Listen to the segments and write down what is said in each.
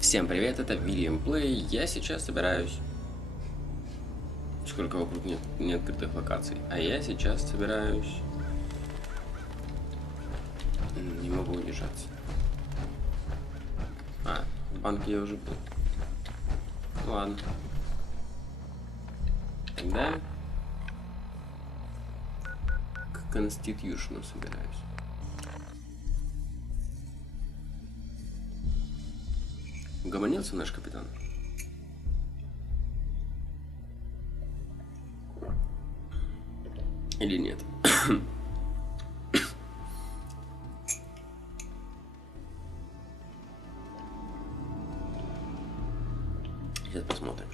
Всем привет, это Плей. Я сейчас собираюсь... Сколько вокруг нет открытых локаций. А я сейчас собираюсь... Не могу удержаться. А, в банке я уже был. Ладно. Тогда... К Конститюшну собираюсь. Угомонился наш капитан? Или нет? Сейчас посмотрим.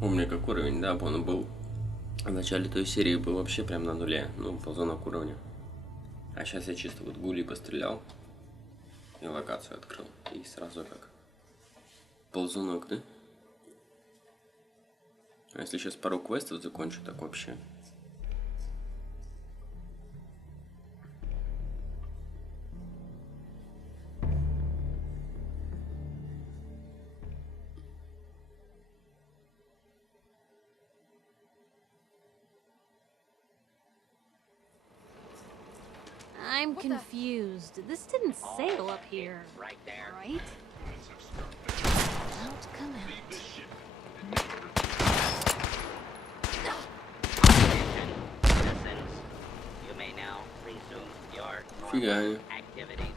У меня как уровень, да, он был в начале той серии был вообще прям на нуле, ну, ползунок уровня. А сейчас я чисто вот гули пострелял и локацию открыл. И сразу как ползунок, да? А если сейчас пару квестов закончу, так вообще. I'm confused. This didn't sail up here, right? Out, come out. Citizens, you may now resume your normal activities.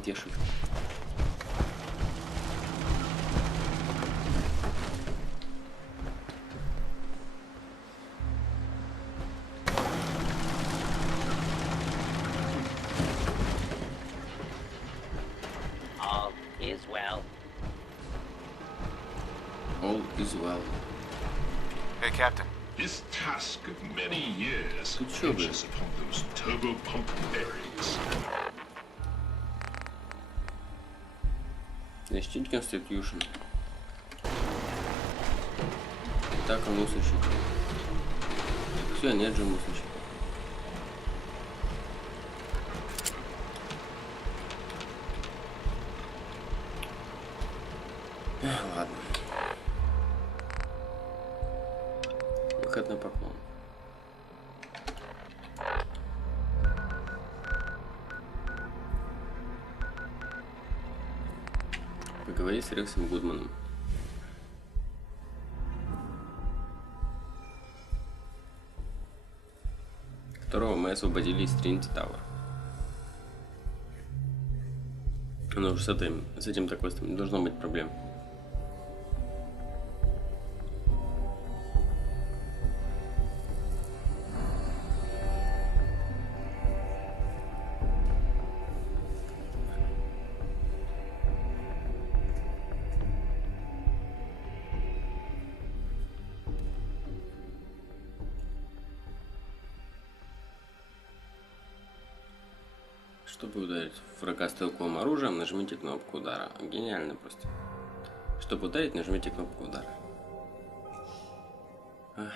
Где шифт? All is well. All is well. Hey, Captain. This task of many years hinges upon those turbo pump berries. Защитить Конститюшн. Так, а мусорщик. Все, нет же мусорщика. Ладно. Выход на поклон. Поговори с Рексом Гудманом. Которого мы освободили из Тринити Тауэр. Но уже с этим такой не должно быть проблем. Чтобы ударить врага стрелковым оружием, нажмите кнопку удара. Гениально просто. Чтобы ударить, нажмите кнопку удара. Ах.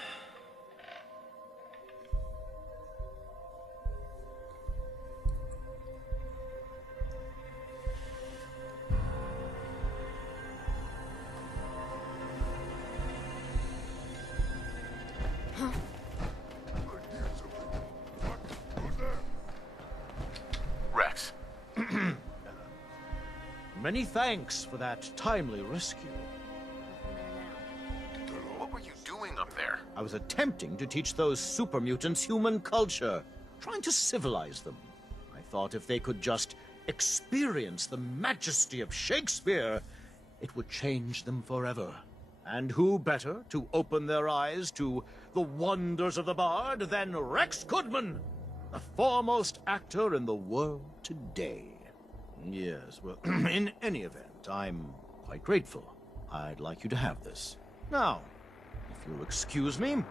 Rex. Many thanks for that timely rescue. What were you doing up there? I was attempting to teach those super mutants human culture, trying to civilize them. I thought if they could just experience the majesty of Shakespeare, it would change them forever. And who better to open their eyes to the wonders of the bard than Rex Goodman, the foremost actor in the world today? Yes, well, in any event, I'm quite grateful. I'd like you to have this. Now, if you'll excuse me,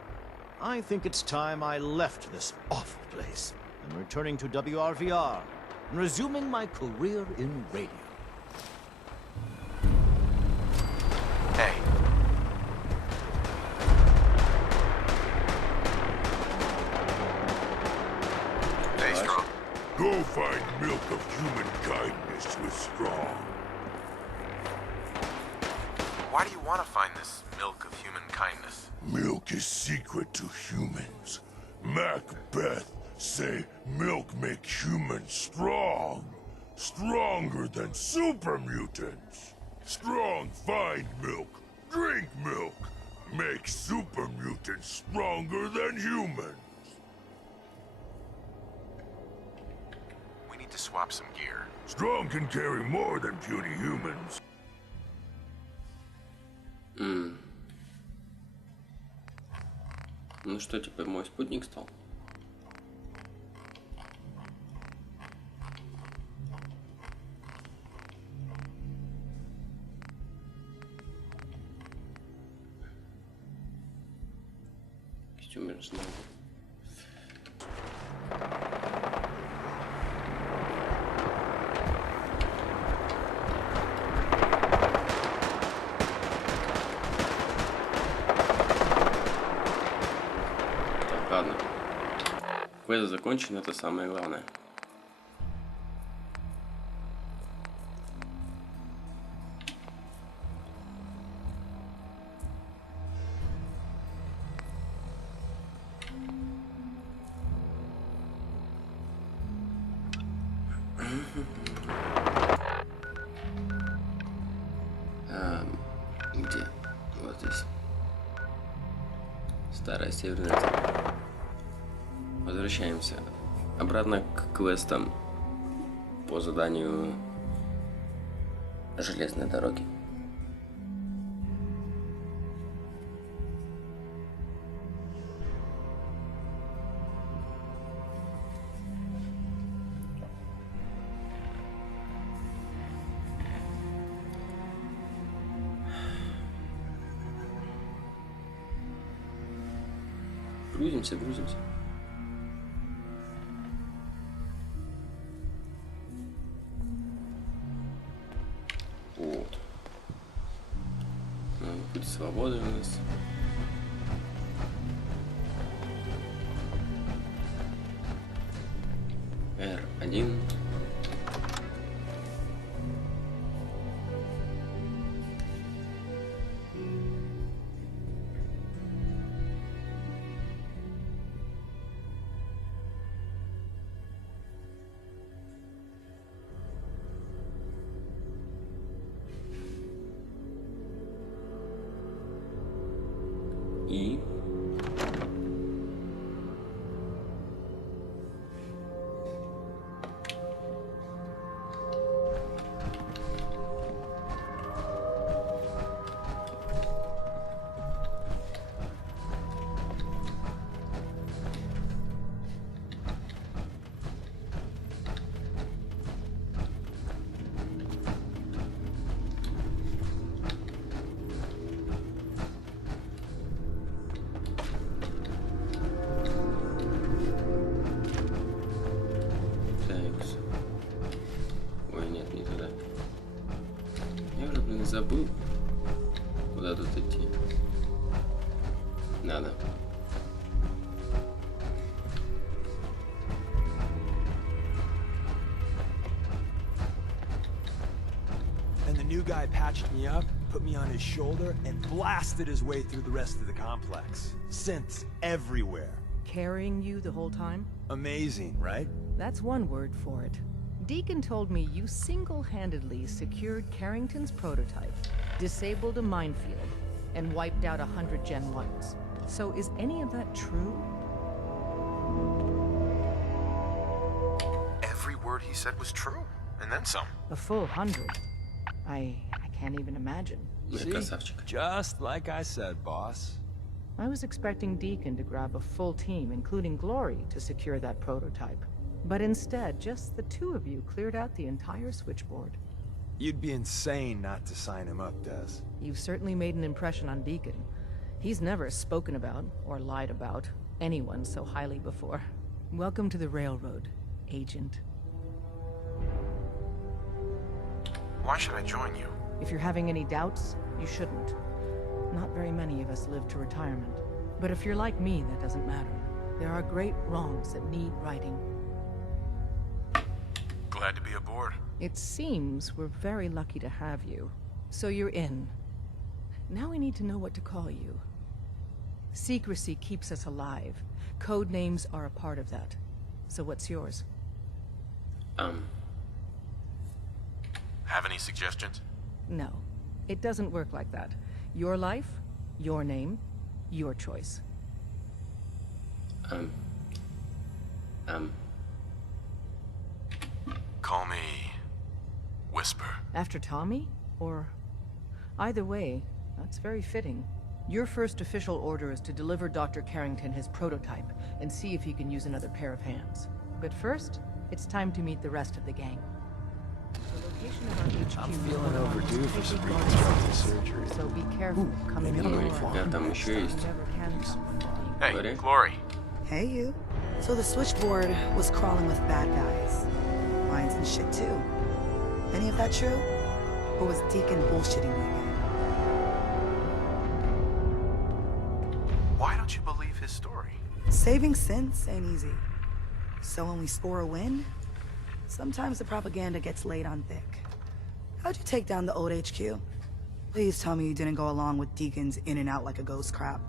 I think it's time I left this awful place and returning to WRVR and resuming my career in radio. Hey. Stay strong. Go find milk of human kindness with Strong. Why do you want to find this milk of human kindness? Milk is secret to humans. Macbeth say milk make humans strong. Stronger than super mutants. Strong find milk, drink milk. Make super mutants stronger than humans. We need to swap some gear. Strong can carry more than puny humans. Ну что, теперь мой спутник стал? Костюм международный. Ладно. Квест закончен, это самое главное. Где? Вот здесь. Старая северная церковь. Возвращаемся обратно к квестам по заданию железной дороги. Грузимся, грузимся. Вот. Путь свободы у нас. R1. И забыл, куда тут идти. Надо. And the new guy patched me up, put me on his shoulder, and blasted his way through the rest of the complex. Synths everywhere. Carrying you the whole time? Amazing, right? That's one word for it. Deacon told me you single-handedly secured Carrington's prototype, disabled a minefield, and wiped out 100 Gen 1s. So is any of that true? Every word he said was true, and then some. A full 100. I can't even imagine. See? Just like I said, boss. I was expecting Deacon to grab a full team, including Glory, to secure that prototype. But instead, just the two of you cleared out the entire switchboard. You'd be insane not to sign him up, Des. You've certainly made an impression on Deacon. He's never spoken about, or lied about, anyone so highly before. Welcome to the Railroad, Agent. Why should I join you? If you're having any doubts, you shouldn't. Not very many of us live to retirement. But if you're like me, that doesn't matter. There are great wrongs that need righting. Glad to be aboard. It seems we're very lucky to have you. So you're in. Now we need to know what to call you. Secrecy keeps us alive. Code names are a part of that. So what's yours? Have any suggestions? No. It doesn't work like that. Your life, your name, your choice. Call me Whisper. After Tommy? Or... Either way, that's very fitting. Your first official order is to deliver Dr. Carrington his prototype and see if he can use another pair of hands. But first, it's time to meet the rest of the gang. The location of our HQ I'm feeling overdue for some reconstructive surgery. So be careful coming in. Ну и фига, там еще есть. Hey, Glory. Hey, you. So the switchboard was crawling with bad guys. Mines and shit, too. Any of that true? Or was Deacon bullshitting me again? Why don't you believe his story? Saving synths ain't easy. So when we score a win, sometimes the propaganda gets laid on thick. How'd you take down the old HQ? Please tell me you didn't go along with Deacon's in and out like a ghost crap.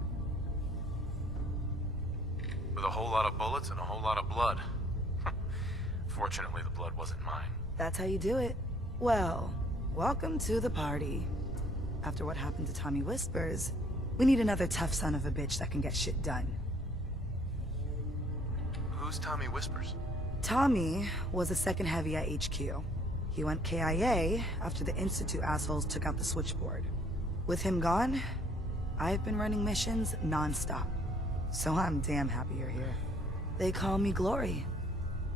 With a whole lot of bullets and a whole lot of blood. Fortunately, the blood wasn't mine. That's how you do it. Well, welcome to the party. After what happened to Tommy Whispers, we need another tough son of a bitch that can get shit done. Who's Tommy Whispers? Tommy was a second heavy at HQ. He went KIA after the Institute assholes took out the switchboard. With him gone, I've been running missions non-stop. So I'm damn happy you're here. They call me Glory,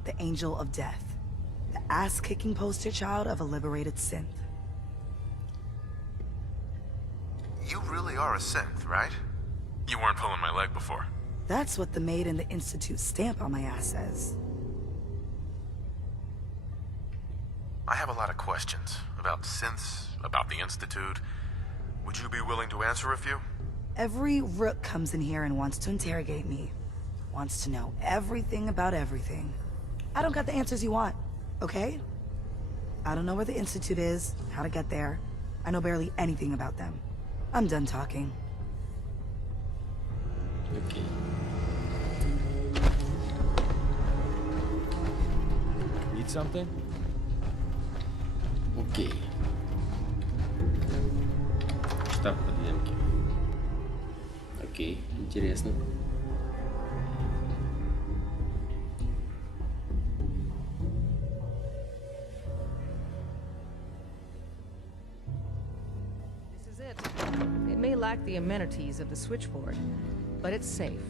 the Angel of Death, the ass-kicking poster child of a liberated synth. You really are a synth, right? You weren't pulling my leg before. That's what the Made in the Institute stamp on my ass says. I have a lot of questions about synths, about the Institute. Would you be willing to answer a few? Every rook comes in here and wants to interrogate me. Wants to know everything about everything. I don't got the answers you want, okay? I don't know where the Institute is, how to get there. I know barely anything about them. I'm done talking. Окей. Need something? Окей. Штаб подземки. Окей, интересно. This is it. It may lack the amenities of the switchboard, but it's safe,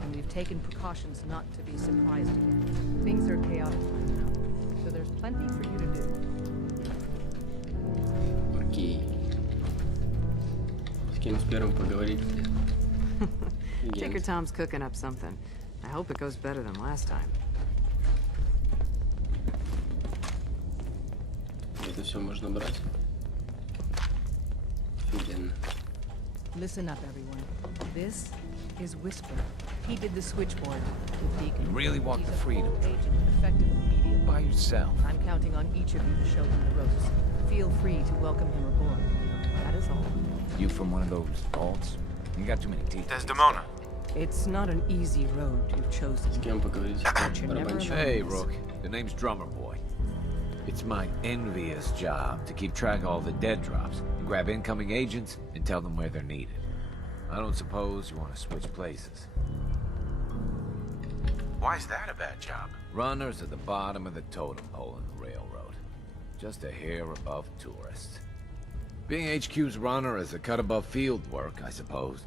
and we've taken precautions not to be surprised again. Things are chaotic right now, so there's plenty for you to do. Окей. С кем с первым поговорить? Tinker Tom's cooking up something. I hope it goes better than last time. Это все можно брать. Офигенно. Listen up, everyone. This is Whisper. He did the switchboard with Deacon. You really want He's the a freedom? full agent, effective immediately. By yourself. I'm counting on each of you to show him the ropes. Feel free to welcome him aboard. That is all. You from one of those vaults? You got too many teeth. Desdemona. It's not an easy road you've chosen. С кем поговорить? But you're never Барабанщик. alone. Hey, Rook. The name's Drummer Boy. It's my envious job to keep track of all the dead drops, grab incoming agents, and tell them where they're needed. I don't suppose you want to switch places. Why is that a bad job? Runners at the bottom of the totem pole in the railroad. Just a hair above tourists. Being HQ's runner is a cut above field work, I suppose.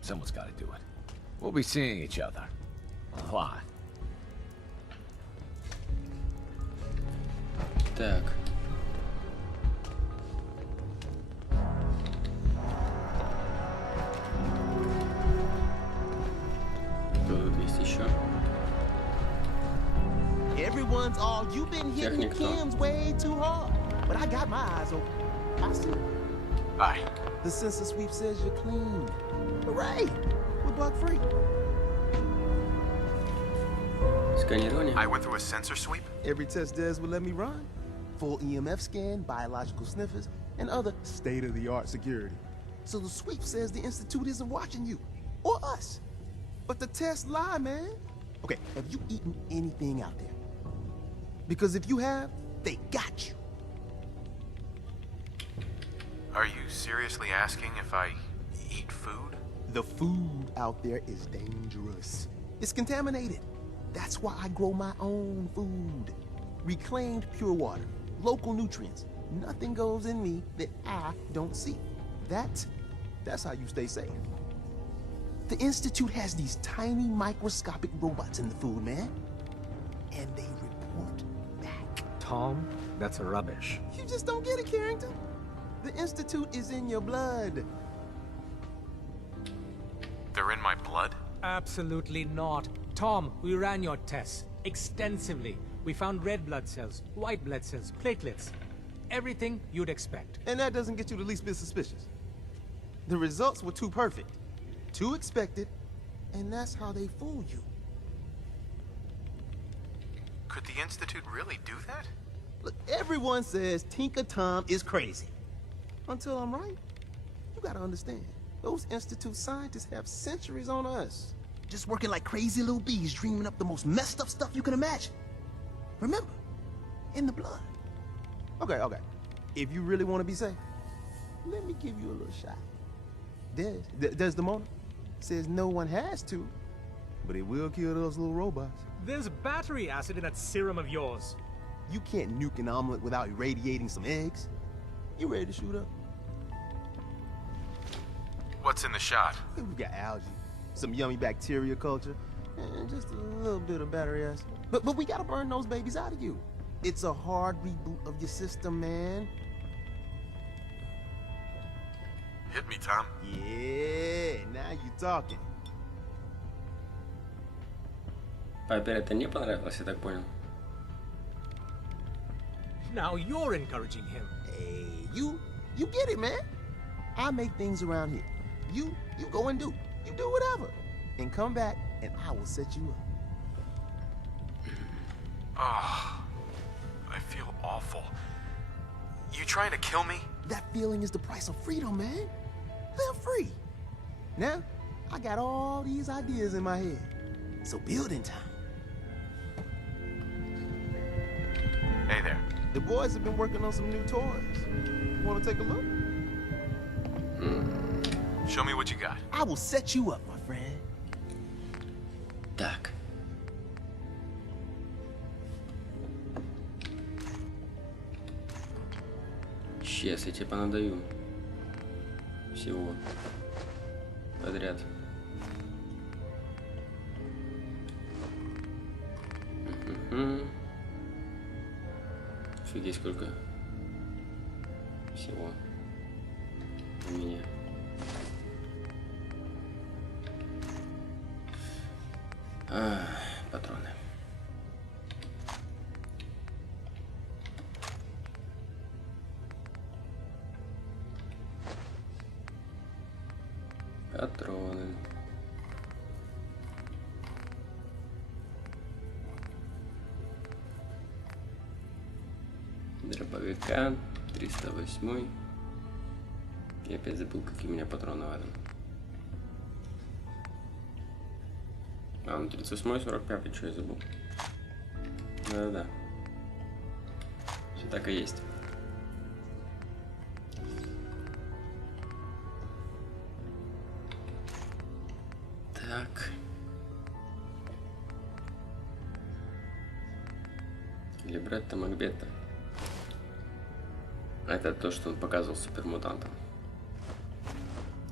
Someone's got to do it. We'll be seeing each other. A lot. Так, ones all you've been hitting Kim's way too hard. But I got my eyes open. I see. Aye. The sensor sweep says you're clean. Hooray! We're bug-free. Сканирование? I went through a sensor sweep? Every test Des would let me run. Full EMF scan, biological sniffers, and other state-of-the-art security. So the sweep says the Institute isn't watching you, or us. But the tests lie, man. Okay, have you eaten anything out there? Because if you have, they got you. Are you seriously asking if I eat food? The food out there is dangerous. It's contaminated. That's why I grow my own food. Reclaimed pure water, local nutrients. Nothing goes in me that I don't see. That's how you stay safe. The Institute has these tiny microscopic robots in the food, man. And they report back. Tom, that's rubbish. You just don't get it, Carrington. The Institute is in your blood. They're in my blood? Absolutely not. Tom, we ran your tests extensively. We found red blood cells, white blood cells, platelets. Everything you'd expect. And that doesn't get you the least bit suspicious. The results were too perfect, too expected, and that's how they fool you. Could the Institute really do that? Look, everyone says Tinker Tom is crazy. Until I'm right. You gotta understand, those Institute scientists have centuries on us. Just working like crazy little bees, dreaming up the most messed up stuff you can imagine. Remember, in the blood. Okay. If you really want to be safe, let me give you a little shot. Desdemona says no one has to, but it will kill those little robots. There's battery acid in that serum of yours. You can't nuke an omelet without irradiating some eggs. You ready to shoot up? What's in the shot? We got algae, some yummy bacteria culture, and just a little bit of battery acid. But we gotta burn those babies out of you. It's a hard reboot of your system, man. Hit me, Tom. Yeah, now you talking. Папе это не понравилось, я так понял. Now you're encouraging him. Hey, you get it, man. I make things around here. You go and do whatever. And come back, and I will set you up. Oh, I feel awful. You trying to kill me? That feeling is the price of freedom, man. Live free. Now, I got all these ideas in my head. So building time. Hey there. The boys have been working on some new toys. Want to take a look? Show me what you got. I will set you up, my friend. Так. Сейчас я тебе понадаю. Всего. Подряд. Офигеть, сколько всего у меня. Патроны. Патроны. Дробовика 308. Я опять забыл, какие у меня патроны в этом. Ну 38, 45, что я забыл. Да-да-да. Все так и есть. Так. Либретто Макбета. Это то, что он показывал супермутантам.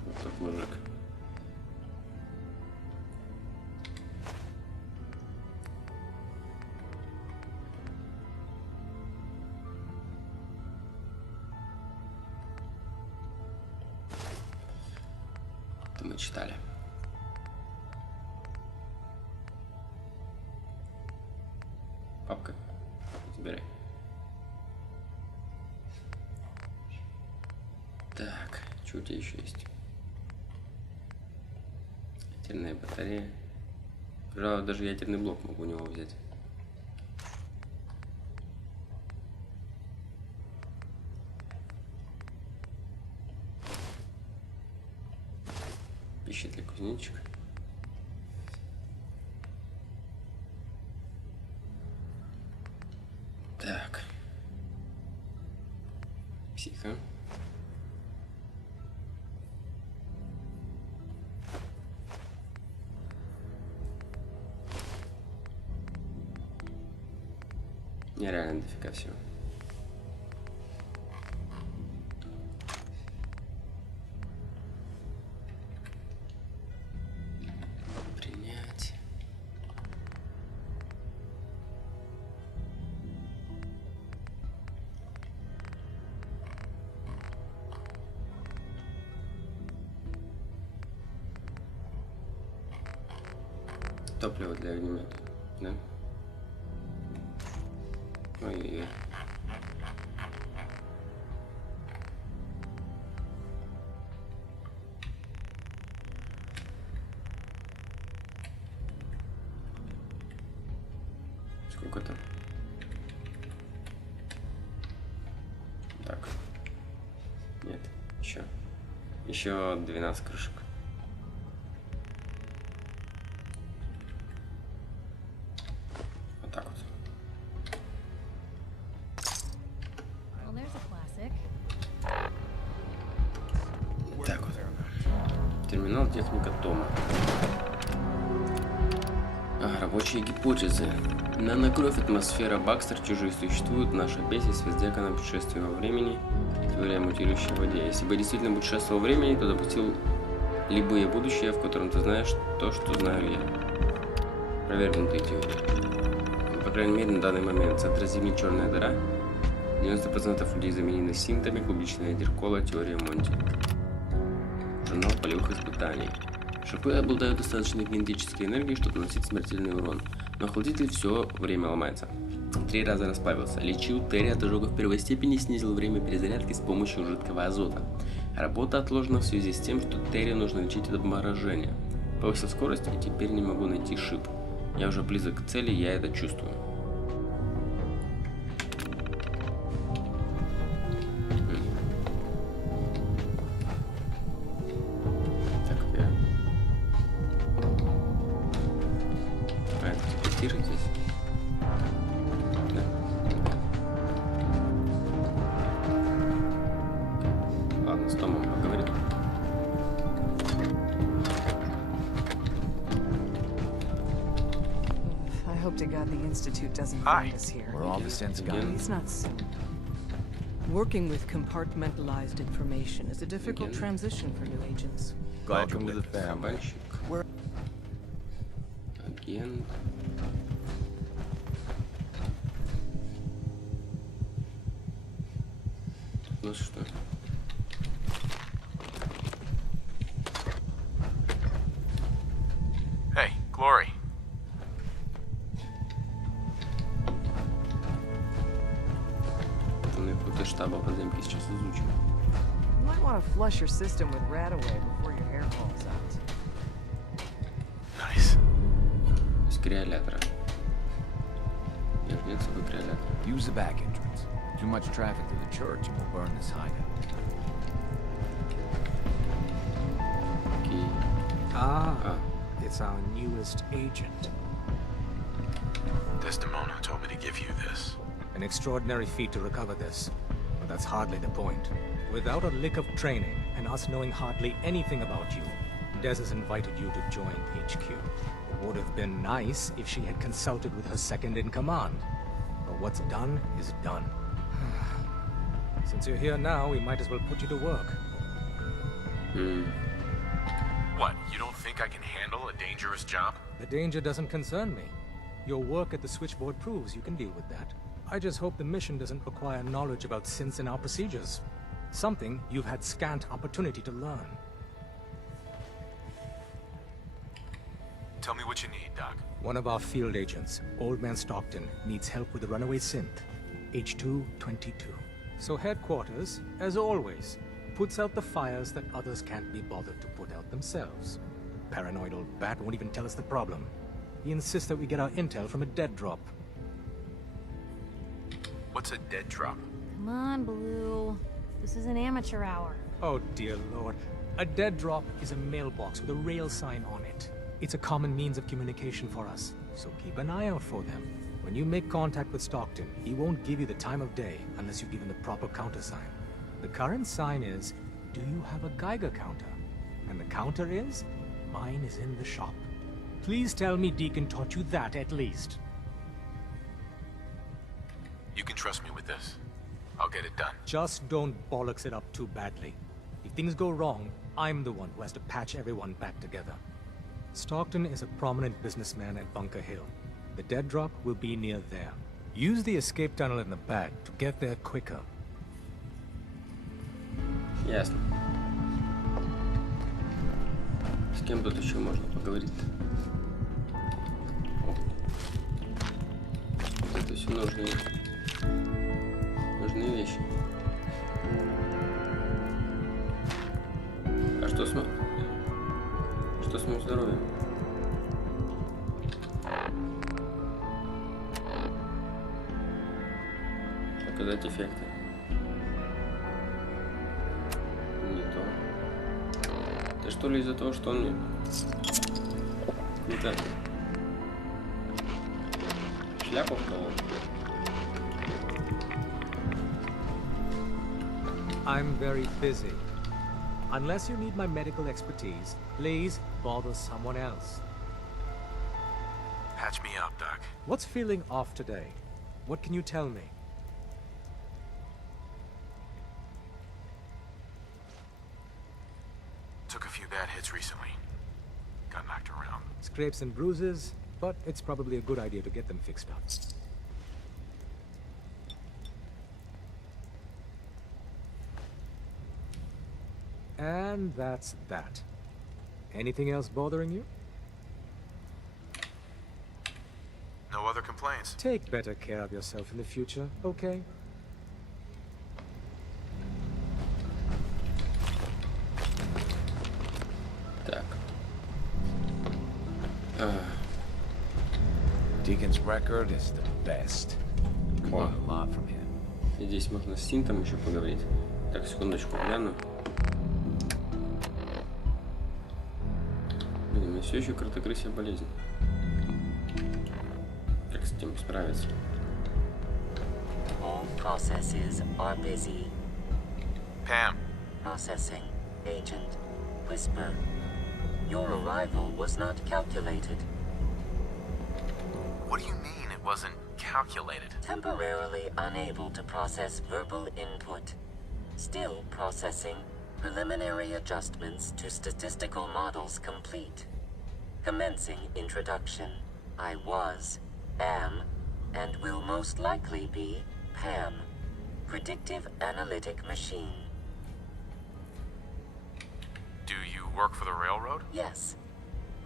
Вот тот мужик. Это мы читали. Папка. Так, что у тебя еще есть? Ядерная батарея. Пожалуй, даже ядерный блок могу у него взять. Пища для кузнечика. Так. Психа. Нереально дофига всего. Принять. Топливо для огнемета, да? Ой-ой-ой. Сколько там? Так. Нет, еще 12 крышек. Вот так вот. Well, there's a classic. Так вот. Терминал техника Тома. Рабочие гипотезы. Нанокровь, атмосфера, Бакстер, чужие существуют, наша бесис, вездекана, путешествие во времени, теория мутирующей в воде. Если бы действительно путешествовал во времени, то допустил любые будущее, в котором ты знаешь то, что знаю я. Провернутые теории. По крайней мере, на данный момент. Центр Земли, черная дыра. 90% людей заменены синтами, кубичная диркола, теория Монти. Журнал полевых испытаний. Шипы обладают достаточной кинетической энергией, чтобы наносить смертельный урон. Но охладитель все время ломается. 3 раза расплавился. Лечил Терри от ожогов первой степени, снизил время перезарядки с помощью жидкого азота. Работа отложена в связи с тем, что Терри нужно лечить от обморожения. Повысил скорость, и теперь не могу найти шип. Я уже близок к цели, я это чувствую. Doesn't find us here. We're all the sense gone. He's not soon. Working with compartmentalized information is a difficult transition for new agents. Welcome to the family. Агент. Ну что? Hey, Glory. Штаба подземки сейчас изучим. You might want to flush your system with Radaway before your hair falls out. Nice. Из криолятора. Нет с собой криолятора. Use the back entrance. Too much traffic to the church and we'll burn this hideout. Окей. It's our newest agent. Desdemona told me to give you this. An extraordinary feat to recover this. But that's hardly the point. Without a lick of training, and us knowing hardly anything about you, Des has invited you to join HQ. It would have been nice if she had consulted with her second-in-command. But what's done is done. Since you're here now, we might as well put you to work. What, you don't think I can handle a dangerous job? The danger doesn't concern me. Your work at the switchboard proves you can deal with that. I just hope the mission doesn't require knowledge about synths and our procedures. Something you've had scant opportunity to learn. Tell me what you need, Doc. One of our field agents, Old Man Stockton, needs help with the runaway synth. H222. So headquarters, as always, puts out the fires that others can't be bothered to put out themselves. Paranoid old bat won't even tell us the problem. He insists that we get our intel from a dead drop. What's a dead drop? Come on, Blue. This is an amateur hour. Oh dear lord. A dead drop is a mailbox with a rail sign on it. It's a common means of communication for us, so keep an eye out for them. When you make contact with Stockton, he won't give you the time of day unless you give him the proper countersign. The current sign is, do you have a Geiger counter? And the counter is, mine is in the shop. Please tell me Deacon taught you that at least. You can trust me with this. I'll get it done. Just don't bollocks it up too badly. If things go wrong, I'm the one who has to patch everyone back together. Stockton is a prominent businessman at Bunker Hill. The dead drop will be near there. Use the escape tunnel in the back to get there quicker. Ясно. С кем тут еще можно поговорить-то? Это все нужные вещи. А что с моим здоровьем? Показать эффекты. Не то. Это что ли из-за того, что он мне какую-то шляпу вколол? I'm very busy. Unless you need my medical expertise, please bother someone else. Patch me up, Doc. What's feeling off today? What can you tell me? Took a few bad hits recently. Got knocked around. Scrapes and bruises, but it's probably a good idea to get them fixed up. And that's that. Anything else bothering you? No other complaints. Take better care of yourself in the future, okay? Так. Deacon's record is the best. О. Learn a lot from him. И здесь можно с Синтом еще поговорить. Так, секундочку, гляну. Блин, у меня все еще кротокрысия болезнь. Как с этим справиться? All processes are busy. Pam. Processing. Agent. Whisper. Your arrival was not calculated. What do you mean it wasn't calculated? Temporarily unable to process verbal input. Still processing. Preliminary adjustments to statistical models complete. Commencing introduction. I was, am, and will most likely be Pam. Predictive analytic machine. Do you work for the railroad? Yes.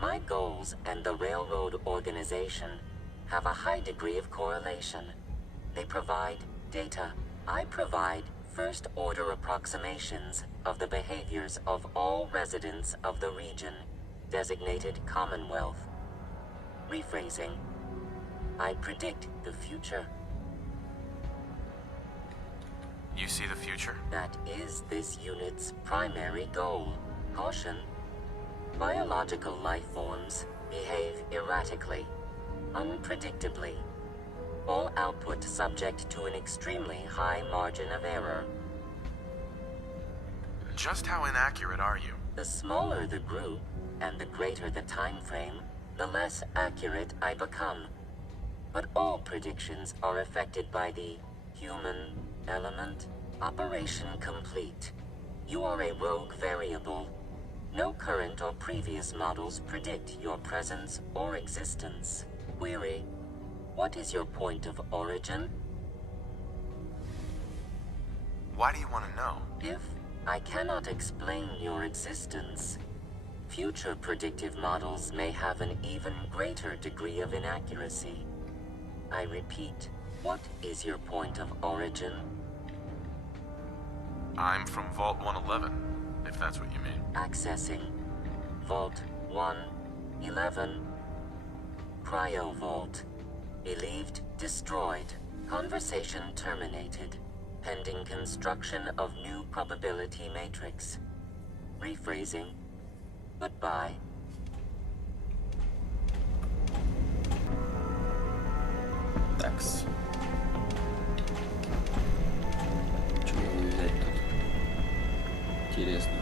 My goals and the railroad organization have a high degree of correlation. They provide data. I provide first-order approximations of the behaviors of all residents of the region, designated Commonwealth. Rephrasing. I predict the future. You see the future? That is this unit's primary goal. Caution. Biological life forms behave erratically, unpredictably. All output subject to an extremely high margin of error. Just how inaccurate are you? The smaller the group, and the greater the time frame, the less accurate I become. But all predictions are affected by the human element. Operation complete. You are a rogue variable. No current or previous models predict your presence or existence. Query. What is your point of origin? Why do you want to know? If I cannot explain your existence, future predictive models may have an even greater degree of inaccuracy. I repeat, what is your point of origin? I'm from Vault 111, if that's what you mean. Accessing Vault 111. Cryo Vault. Believed destroyed. Conversation terminated. Pending construction of new probability matrix. Rephrasing. Goodbye. Такс. Чего мне взять тут? Интересно.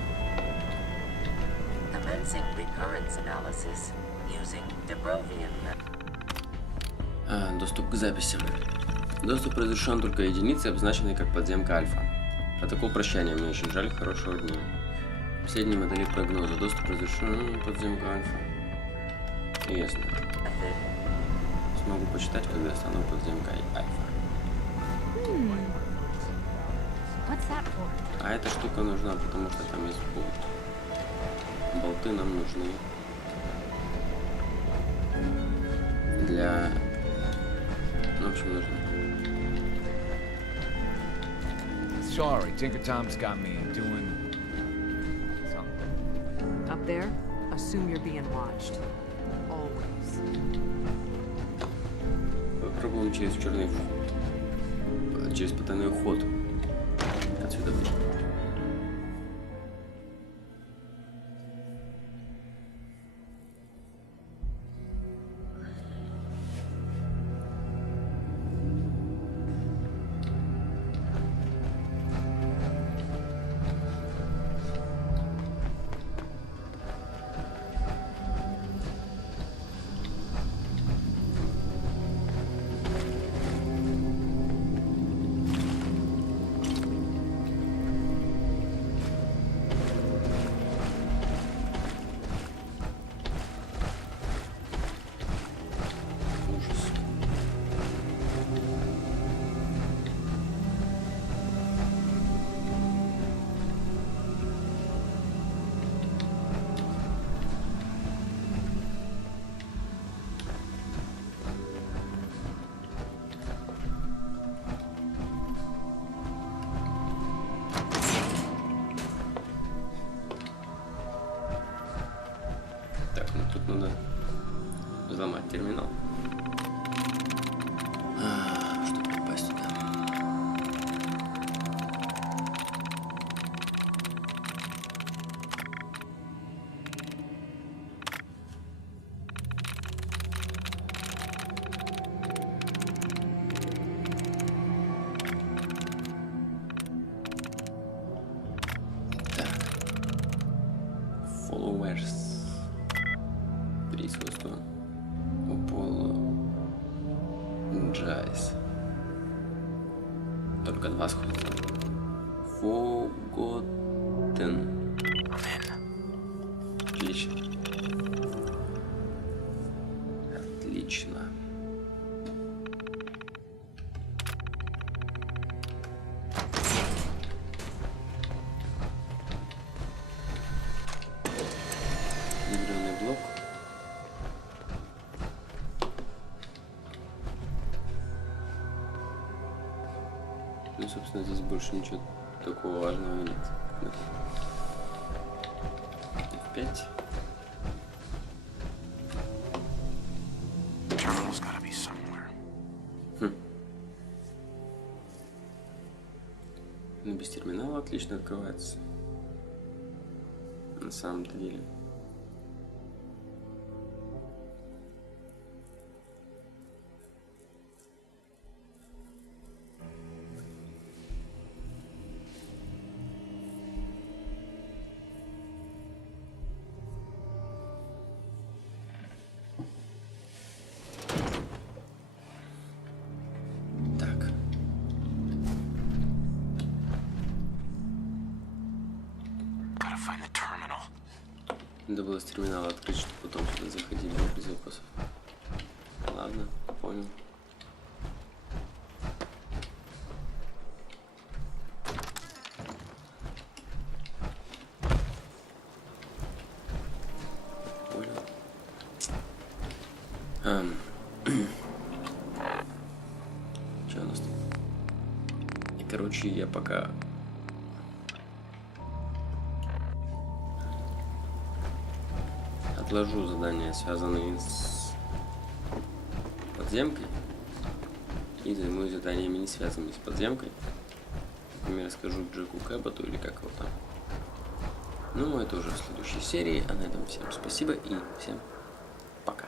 Commencing recurrence analysis using Debrovian method. Доступ к записям. Доступ разрешен только единице, обозначенной как подземка альфа. Протокол прощания. Мне очень жаль. Хорошего дня. Последние модели прогноза. Доступ разрешен подземка альфа. Ясно. Смогу почитать, когда стану подземкой альфа. What's that for? А эта штука нужна, потому что там есть болт. Болты нам нужны для... Ну, в общем, нужны. Sorry, Tinker Tom's got me doing something. Up there, assume you're being watched. Always. Попробуем через черный вход. Через потайной ход. Отсюда выйти. Тут надо взломать терминал, чтобы попасть туда. Так. Followers. Присутствие у Пола Джайс. Только 2 сходства. Forgotten. Отлично. Отлично. Зеленый блок. Ну, собственно, здесь больше ничего такого важного нет. F5. Ну, без терминала отлично открывается. На самом-то деле. Надо было с терминала открыть, чтобы потом сюда заходили без вопросов. Ладно, понял. Понял. Что у нас тут? И, короче, я пока отложу задания, связанные с подземкой, и займусь заданиями, не связанными с подземкой. Например, расскажу Джеку Кэбботу или как его там. Ну, это уже в следующей серии. А на этом всем спасибо и всем пока.